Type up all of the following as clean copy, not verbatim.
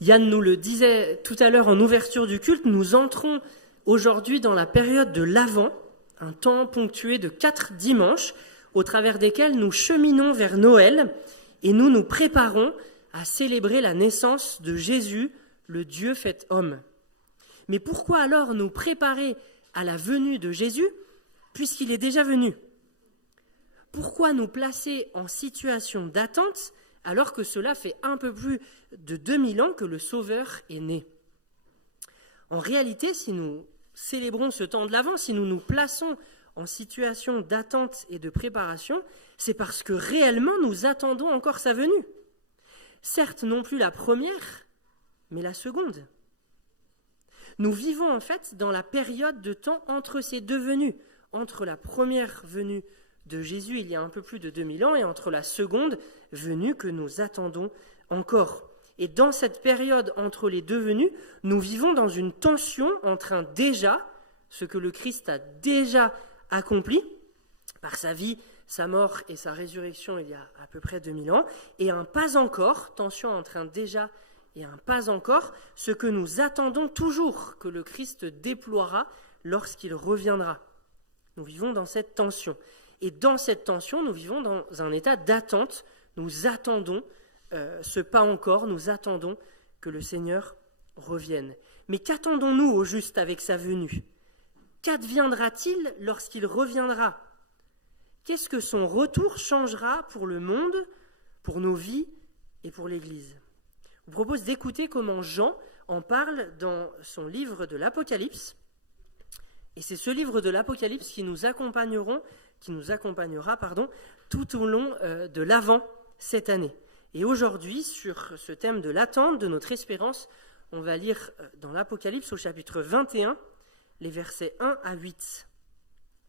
Yann nous le disait tout à l'heure en ouverture du culte, nous entrons aujourd'hui dans la période de l'Avent, un temps ponctué de 4 dimanches, au travers desquels nous cheminons vers Noël et nous nous préparons à célébrer la naissance de Jésus, le Dieu fait homme. Mais pourquoi alors nous préparer à la venue de Jésus, puisqu'il est déjà venu ? Pourquoi nous placer en situation d'attente alors que cela fait un peu plus de 2000 ans que le Sauveur est né ? En réalité, si nous célébrons ce temps de l'Avent, si nous nous plaçons en situation d'attente et de préparation, c'est parce que réellement nous attendons encore sa venue. Certes, non plus la première, mais la seconde. Nous vivons en fait dans la période de temps entre ces deux venues, entre la première venue de Jésus il y a un peu plus de 2000 ans et entre la seconde venue que nous attendons encore. Et dans cette période entre les deux venues, nous vivons dans une tension entre un déjà, ce que le Christ a déjà accompli par sa vie, sa mort et sa résurrection il y a à peu près 2000 ans, et un pas encore, tension entre un déjà et un pas encore, ce que nous attendons toujours que le Christ déploiera lorsqu'il reviendra. Nous vivons dans cette tension. Et dans cette tension, nous vivons dans un état d'attente. Nous attendons ce pas encore, nous attendons que le Seigneur revienne. Mais qu'attendons-nous au juste avec sa venue ? Qu'adviendra-t-il lorsqu'il reviendra ? Qu'est-ce que son retour changera pour le monde, pour nos vies et pour l'Église ? Je vous propose d'écouter comment Jean en parle dans son livre de l'Apocalypse. Et c'est ce livre de l'Apocalypse qui nous accompagnera tout au long de l'Avent cette année. Et aujourd'hui, sur ce thème de l'attente, de notre espérance, on va lire dans l'Apocalypse au chapitre 21, les versets 1 à 8.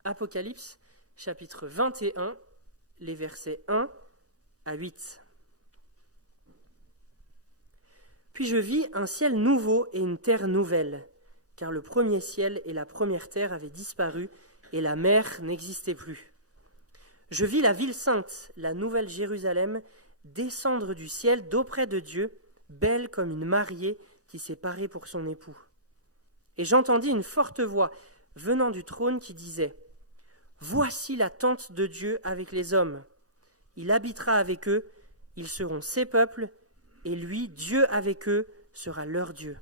Apocalypse, chapitre 21, les versets 1 à 8. Puis je vis un ciel nouveau et une terre nouvelle, car le premier ciel et la première terre avaient disparu, et la mer n'existait plus. Je vis la ville sainte, la nouvelle Jérusalem, descendre du ciel d'auprès de Dieu, belle comme une mariée qui s'est parée pour son époux. Et j'entendis une forte voix venant du trône qui disait : « Voici la tente de Dieu avec les hommes. Il habitera avec eux, ils seront ses peuples, et lui, Dieu avec eux, sera leur Dieu.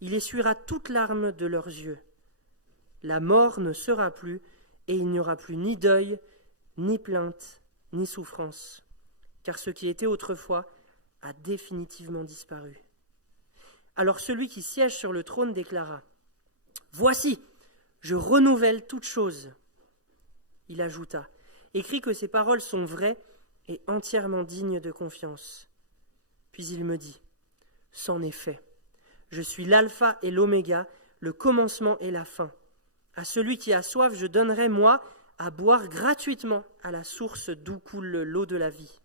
Il essuiera toute larme de leurs yeux. La mort ne sera plus, et il n'y aura plus ni deuil, ni plainte, ni souffrance, car ce qui était autrefois a définitivement disparu. » Alors celui qui siège sur le trône déclara : « Voici, je renouvelle toutes choses. » Il ajouta : « Écris que ces paroles sont vraies et entièrement dignes de confiance. » Puis il me dit : « C'en est fait. Je suis l'alpha et l'oméga, le commencement et la fin. À celui qui a soif, je donnerai, moi, à boire gratuitement à la source d'où coule l'eau de la vie.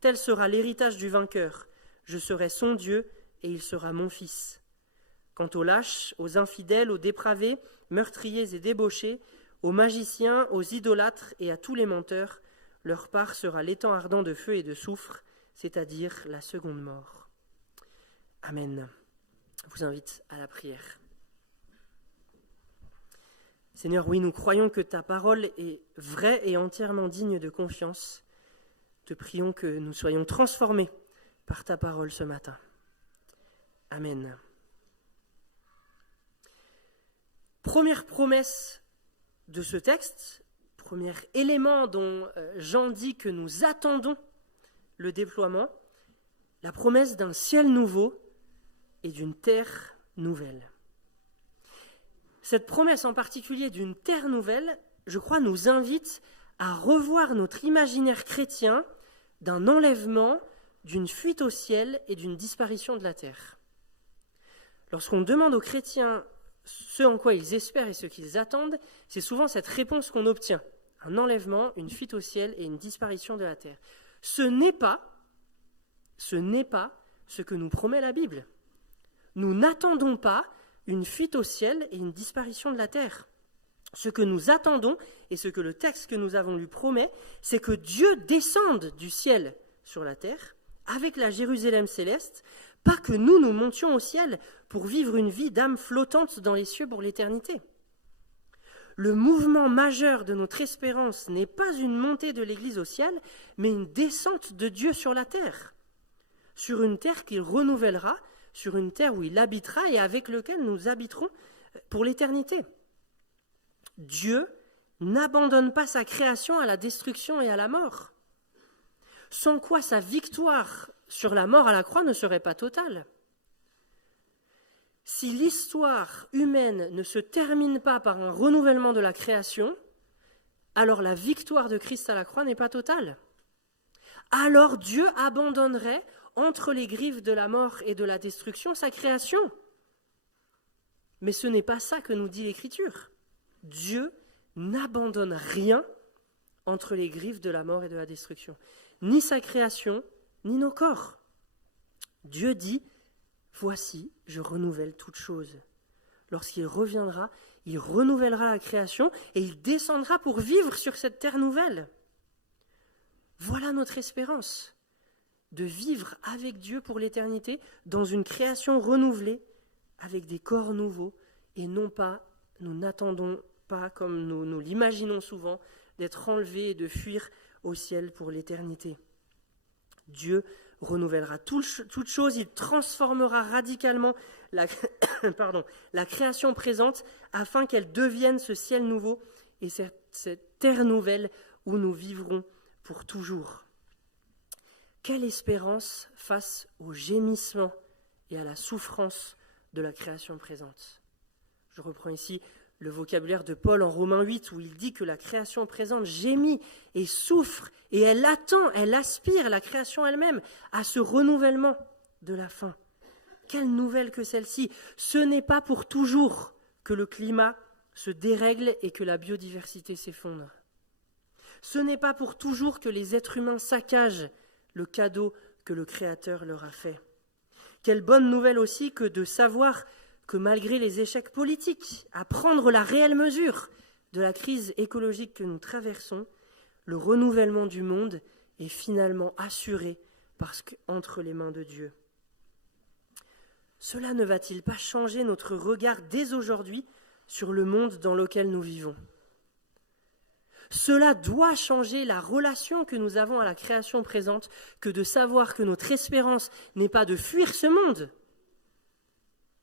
Tel sera l'héritage du vainqueur. Je serai son Dieu et il sera mon fils. Quant aux lâches, aux infidèles, aux dépravés, meurtriers et débauchés, aux magiciens, aux idolâtres et à tous les menteurs, leur part sera l'étang ardent de feu et de soufre, c'est-à-dire la seconde mort. » Amen. Je vous invite à la prière. Seigneur, oui, nous croyons que ta parole est vraie et entièrement digne de confiance. Te prions que nous soyons transformés par ta parole ce matin. Amen. Première promesse de ce texte, premier élément dont Jean dit que nous attendons le déploiement, la promesse d'un ciel nouveau et d'une terre nouvelle. Cette promesse en particulier d'une terre nouvelle, je crois, nous invite à revoir notre imaginaire chrétien d'un enlèvement, d'une fuite au ciel et d'une disparition de la terre. Lorsqu'on demande aux chrétiens ce en quoi ils espèrent et ce qu'ils attendent, c'est souvent cette réponse qu'on obtient. Un enlèvement, une fuite au ciel et une disparition de la terre. Ce n'est pas ce que nous promet la Bible. Nous n'attendons pas une fuite au ciel et une disparition de la terre. Ce que nous attendons, et ce que le texte que nous avons lu promet, c'est que Dieu descende du ciel sur la terre, avec la Jérusalem céleste, pas que nous montions au ciel pour vivre une vie d'âme flottante dans les cieux pour l'éternité. Le mouvement majeur de notre espérance n'est pas une montée de l'Église au ciel, mais une descente de Dieu sur la terre, sur une terre qu'il renouvellera, sur une terre où il habitera et avec laquelle nous habiterons pour l'éternité. Dieu n'abandonne pas sa création à la destruction et à la mort, sans quoi sa victoire sur la mort à la croix ne serait pas totale. Si l'histoire humaine ne se termine pas par un renouvellement de la création, alors la victoire de Christ à la croix n'est pas totale. Alors Dieu abandonnerait entre les griffes de la mort et de la destruction sa création. Mais ce n'est pas ça que nous dit l'Écriture. Dieu n'abandonne rien entre les griffes de la mort et de la destruction. Ni sa création, ni nos corps. Dieu dit, voici, je renouvelle toutes choses. Lorsqu'il reviendra, il renouvellera la création et il descendra pour vivre sur cette terre nouvelle. Voilà notre espérance, de vivre avec Dieu pour l'éternité dans une création renouvelée, avec des corps nouveaux, et non pas, nous n'attendons pas, comme nous l'imaginons souvent, d'être enlevés et de fuir au ciel pour l'éternité. Dieu renouvellera toute chose, il transformera radicalement la création présente afin qu'elle devienne ce ciel nouveau et cette terre nouvelle où nous vivrons pour toujours. Quelle espérance face au gémissement et à la souffrance de la création présente. Je reprends ici le vocabulaire de Paul en Romains 8 où il dit que la création présente gémit et souffre et elle attend, elle aspire, la création elle-même, à ce renouvellement de la fin. Quelle nouvelle que celle-ci! Ce n'est pas pour toujours que le climat se dérègle et que la biodiversité s'effondre. Ce n'est pas pour toujours que les êtres humains saccagent le cadeau que le Créateur leur a fait. Quelle bonne nouvelle aussi que de savoir que malgré les échecs politiques, à prendre la réelle mesure de la crise écologique que nous traversons, le renouvellement du monde est finalement assuré parce qu'entre les mains de Dieu. Cela ne va-t-il pas changer notre regard dès aujourd'hui sur le monde dans lequel nous vivons ? Cela doit changer la relation que nous avons à la création présente que de savoir que notre espérance n'est pas de fuir ce monde,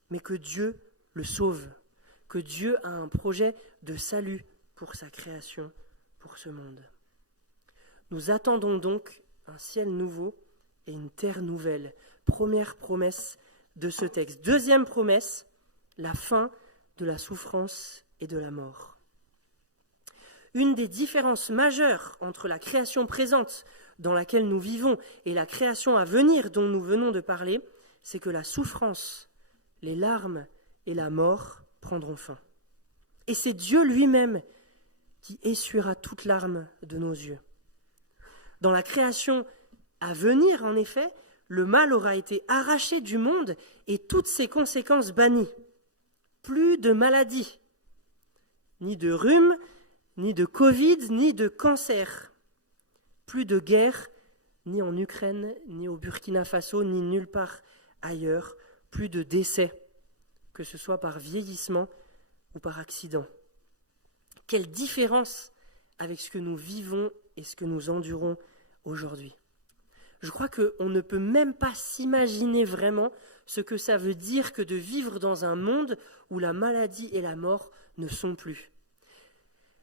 mais que Dieu le sauve, que Dieu a un projet de salut pour sa création, pour ce monde. Nous attendons donc un ciel nouveau et une terre nouvelle. Première promesse de ce texte. Deuxième promesse, la fin de la souffrance et de la mort. Une des différences majeures entre la création présente dans laquelle nous vivons et la création à venir dont nous venons de parler, c'est que la souffrance, les larmes et la mort prendront fin. Et c'est Dieu lui-même qui essuiera toute larme de nos yeux. Dans la création à venir, en effet, le mal aura été arraché du monde et toutes ses conséquences bannies. Plus de maladies, ni de rhume, ni de Covid, ni de cancer. Plus de guerre, ni en Ukraine, ni au Burkina Faso, ni nulle part ailleurs. Plus de décès, que ce soit par vieillissement ou par accident. Quelle différence avec ce que nous vivons et ce que nous endurons aujourd'hui. Je crois qu'on ne peut même pas s'imaginer vraiment ce que ça veut dire que de vivre dans un monde où la maladie et la mort ne sont plus.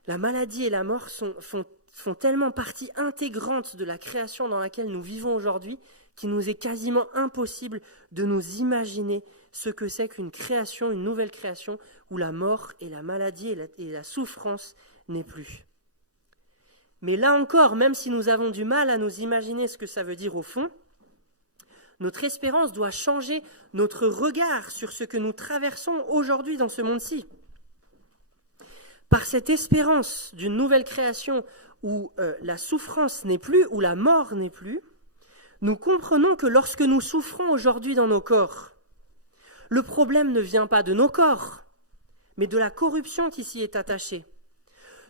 La maladie et la mort font tellement partie intégrante de la création dans laquelle nous vivons aujourd'hui qu'il nous est quasiment impossible de nous imaginer ce que c'est qu'une création, une nouvelle création, où la mort et la maladie et la souffrance n'est plus. Mais là encore, même si nous avons du mal à nous imaginer ce que ça veut dire au fond, notre espérance doit changer notre regard sur ce que nous traversons aujourd'hui dans ce monde-ci. Par cette espérance d'une nouvelle création où la souffrance n'est plus, où la mort n'est plus, nous comprenons que lorsque nous souffrons aujourd'hui dans nos corps, le problème ne vient pas de nos corps, mais de la corruption qui s'y est attachée.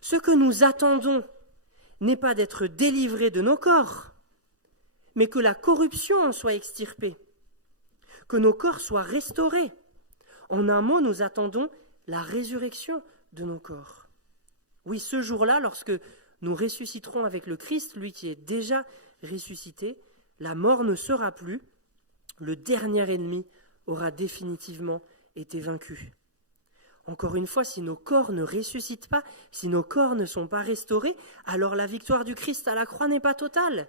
Ce que nous attendons n'est pas d'être délivrés de nos corps, mais que la corruption en soit extirpée, que nos corps soient restaurés. En un mot, nous attendons la résurrection de nos corps. Oui, ce jour-là, lorsque nous ressusciterons avec le Christ, lui qui est déjà ressuscité, la mort ne sera plus, le dernier ennemi aura définitivement été vaincu. Encore une fois, si nos corps ne ressuscitent pas, si nos corps ne sont pas restaurés, alors la victoire du Christ à la croix n'est pas totale.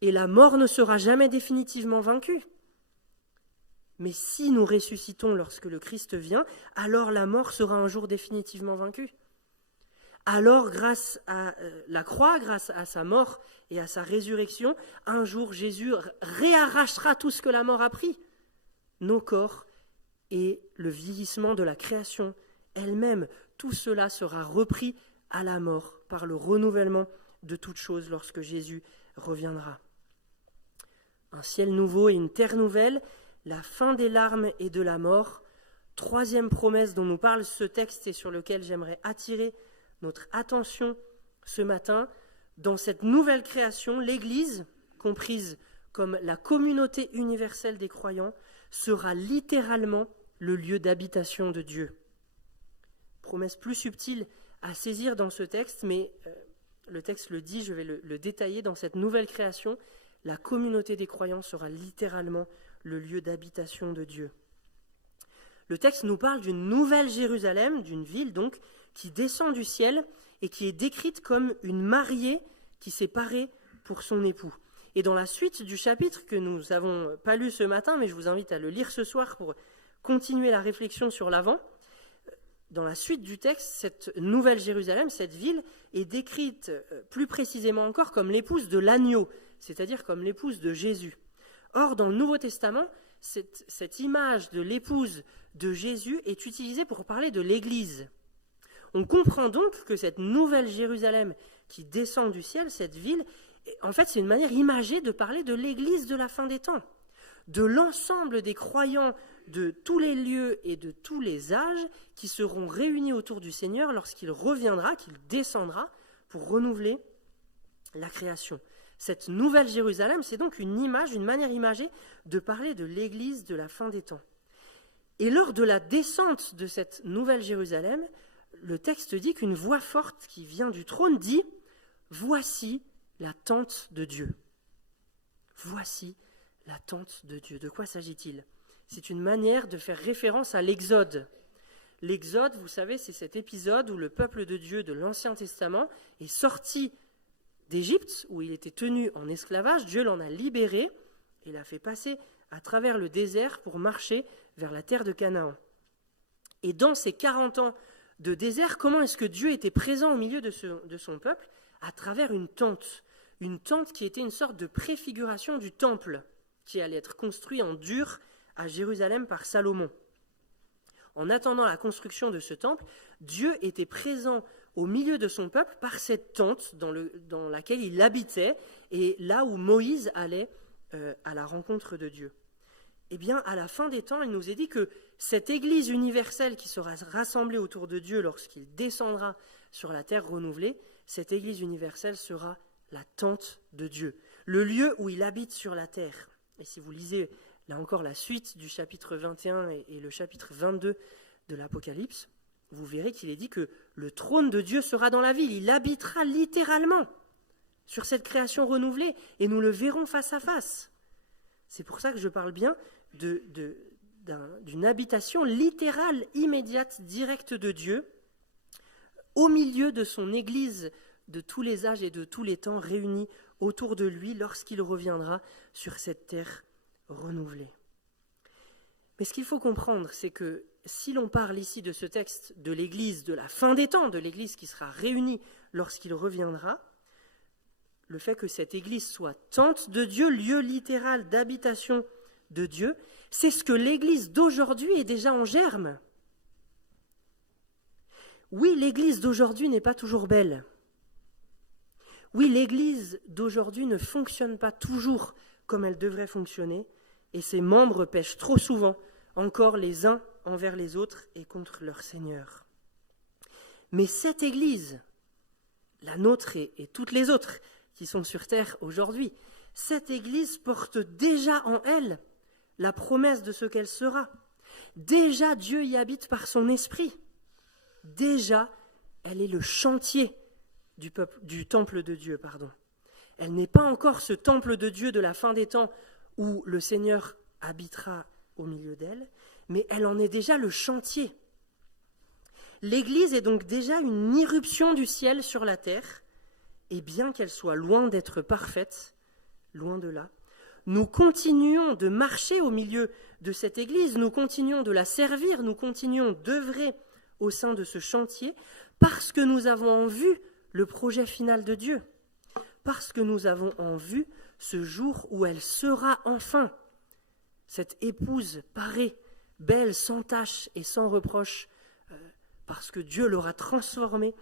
Et la mort ne sera jamais définitivement vaincue. Mais si nous ressuscitons lorsque le Christ vient, alors la mort sera un jour définitivement vaincue. Alors, grâce à la croix, grâce à sa mort et à sa résurrection, un jour Jésus réarrachera tout ce que la mort a pris, nos corps et le vieillissement de la création elle-même. Tout cela sera repris à la mort par le renouvellement de toutes choses lorsque Jésus reviendra. Un ciel nouveau et une terre nouvelle, la fin des larmes et de la mort. Troisième promesse dont nous parle ce texte et sur lequel j'aimerais attirer notre attention ce matin. Dans cette nouvelle création, l'Église, comprise comme la communauté universelle des croyants, sera littéralement le lieu d'habitation de Dieu. Promesse plus subtile à saisir dans ce texte, mais le texte le dit, je vais le détailler. Dans cette nouvelle création, la communauté des croyants sera littéralement le lieu d'habitation de Dieu. Le texte nous parle d'une nouvelle Jérusalem, d'une ville donc, qui descend du ciel et qui est décrite comme une mariée qui s'est parée pour son époux. Et dans la suite du chapitre que nous n'avons pas lu ce matin, mais je vous invite à le lire ce soir pour continuer la réflexion sur l'avant, dans la suite du texte, cette nouvelle Jérusalem, cette ville, est décrite plus précisément encore comme l'épouse de l'agneau, c'est-à-dire comme l'épouse de Jésus. Or, dans le Nouveau Testament, cette image de l'épouse de Jésus est utilisée pour parler de l'Église. On comprend donc que cette nouvelle Jérusalem qui descend du ciel, cette ville, en fait, c'est une manière imagée de parler de l'Église de la fin des temps, de l'ensemble des croyants de tous les lieux et de tous les âges qui seront réunis autour du Seigneur lorsqu'il reviendra, qu'il descendra pour renouveler la création. Cette nouvelle Jérusalem, c'est donc une image, une manière imagée de parler de l'Église de la fin des temps. Et lors de la descente de cette nouvelle Jérusalem, le texte dit qu'une voix forte qui vient du trône dit « Voici la tente de Dieu ». Voici la tente de Dieu. De quoi s'agit-il ? C'est une manière de faire référence à l'Exode. L'Exode, vous savez, c'est cet épisode où le peuple de Dieu de l'Ancien Testament est sorti d'Égypte, où il était tenu en esclavage. Dieu l'en a libéré et l'a fait passer à travers le désert pour marcher vers la terre de Canaan. Et dans ces 40 ans de désert, comment est-ce que Dieu était présent au milieu de son peuple ? À travers une tente qui était une sorte de préfiguration du temple qui allait être construit en dur à Jérusalem par Salomon. En attendant la construction de ce temple, Dieu était présent au milieu de son peuple par cette tente dans laquelle il habitait et là où Moïse allait à la rencontre de Dieu. Eh bien, à la fin des temps, il nous est dit que cette Église universelle qui sera rassemblée autour de Dieu lorsqu'il descendra sur la terre renouvelée, cette Église universelle sera la tente de Dieu, le lieu où il habite sur la terre. Et si vous lisez là encore la suite du chapitre 21 et le chapitre 22 de l'Apocalypse, vous verrez qu'il est dit que le trône de Dieu sera dans la ville. Il habitera littéralement sur cette création renouvelée et nous le verrons face à face. C'est pour ça que je parle bien d'une habitation littérale, immédiate, directe de Dieu au milieu de son Église de tous les âges et de tous les temps réunis autour de lui lorsqu'il reviendra sur cette terre renouvelée. Mais ce qu'il faut comprendre, c'est que si l'on parle ici de ce texte de l'Église de la fin des temps, de l'Église qui sera réunie lorsqu'il reviendra, le fait que cette Église soit tente de Dieu, lieu littéral d'habitation de Dieu, c'est ce que l'Église d'aujourd'hui est déjà en germe. Oui, l'Église d'aujourd'hui n'est pas toujours belle. Oui, l'Église d'aujourd'hui ne fonctionne pas toujours comme elle devrait fonctionner, et ses membres pêchent trop souvent, encore les uns envers les autres et contre leur Seigneur. Mais cette Église, la nôtre et toutes les autres qui sont sur terre aujourd'hui, cette Église porte déjà en elle la promesse de ce qu'elle sera. Déjà, Dieu y habite par son esprit. Déjà, elle est le chantier du temple de Dieu. Elle n'est pas encore ce temple de Dieu de la fin des temps où le Seigneur habitera au milieu d'elle, mais elle en est déjà le chantier. L'Église est donc déjà une irruption du ciel sur la terre, et bien qu'elle soit loin d'être parfaite, loin de là, nous continuons de marcher au milieu de cette Église, nous continuons de la servir, nous continuons d'œuvrer au sein de ce chantier, parce que nous avons en vue le projet final de Dieu, parce que nous avons en vue ce jour où elle sera enfin, cette épouse parée, belle, sans tache et sans reproche, parce que Dieu l'aura transformée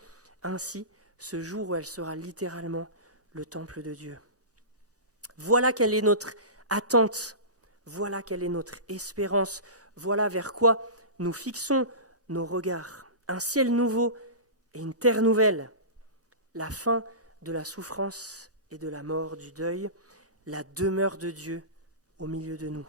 ainsi, ce jour où elle sera littéralement le temple de Dieu. Voilà quelle est notre attente, voilà quelle est notre espérance, voilà vers quoi nous fixons nos regards. Un ciel nouveau et une terre nouvelle, la fin de la souffrance et de la mort, du deuil, la demeure de Dieu au milieu de nous.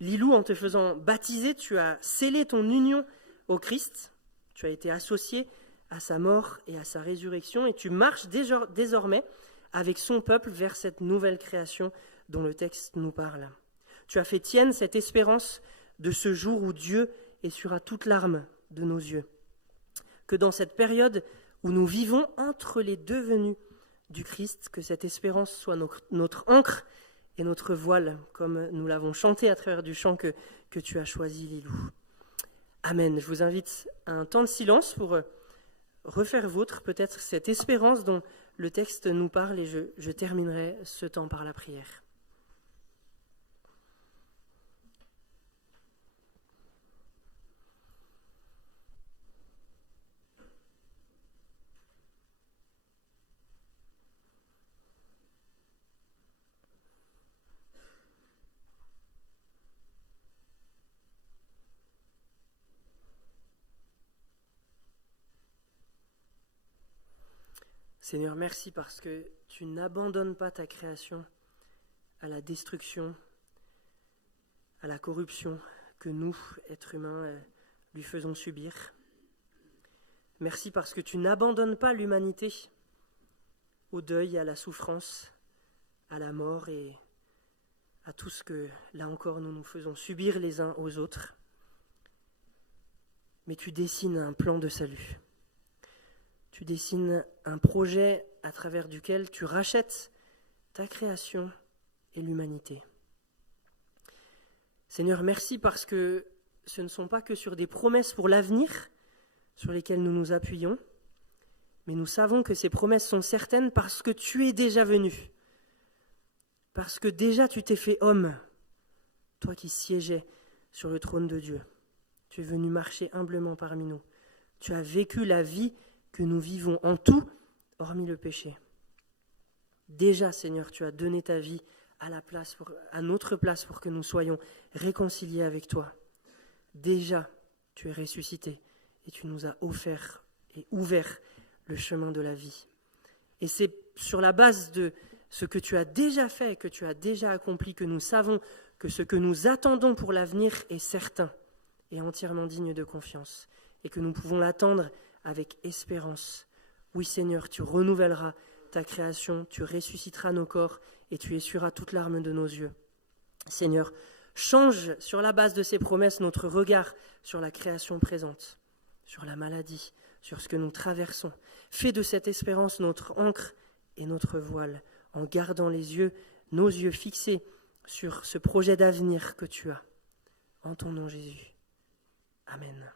Lilou, en te faisant baptiser, tu as scellé ton union au Christ, tu as été associé à sa mort et à sa résurrection, et tu marches désormais avec son peuple vers cette nouvelle création dont le texte nous parle. Tu as fait tienne cette espérance de ce jour où Dieu essuiera toute larme de nos yeux. Que dans cette période où nous vivons entre les deux venues du Christ, que cette espérance soit notre ancre et notre voile, comme nous l'avons chanté à travers du chant que tu as choisi, Lilou. Amen. Je vous invite à un temps de silence pour refaire vôtre peut-être cette espérance dont le texte nous parle, et je terminerai ce temps par la prière. Seigneur, merci parce que tu n'abandonnes pas ta création à la destruction, à la corruption que nous, êtres humains, lui faisons subir. Merci parce que tu n'abandonnes pas l'humanité au deuil, à la souffrance, à la mort et à tout ce que, là encore, nous nous faisons subir les uns aux autres. Mais tu dessines un plan de salut. Tu dessines un projet à travers duquel tu rachètes ta création et l'humanité. Seigneur, merci parce que ce ne sont pas que sur des promesses pour l'avenir sur lesquelles nous nous appuyons, mais nous savons que ces promesses sont certaines parce que tu es déjà venu, parce que déjà tu t'es fait homme, toi qui siégeais sur le trône de Dieu. Tu es venu marcher humblement parmi nous. Tu as vécu la vie que nous vivons en tout, hormis le péché. Déjà, Seigneur, tu as donné ta vie à notre place pour que nous soyons réconciliés avec toi. Déjà, tu es ressuscité et tu nous as offert et ouvert le chemin de la vie. Et c'est sur la base de ce que tu as déjà fait, que tu as déjà accompli, que nous savons que ce que nous attendons pour l'avenir est certain et entièrement digne de confiance, et que nous pouvons l'attendre avec espérance. Oui, Seigneur, tu renouvelleras ta création, tu ressusciteras nos corps et tu essuieras toute larme de nos yeux. Seigneur, change sur la base de ces promesses notre regard sur la création présente, sur la maladie, sur ce que nous traversons. Fais de cette espérance notre ancre et notre voile, en gardant nos yeux fixés sur ce projet d'avenir que tu as. En ton nom, Jésus. Amen.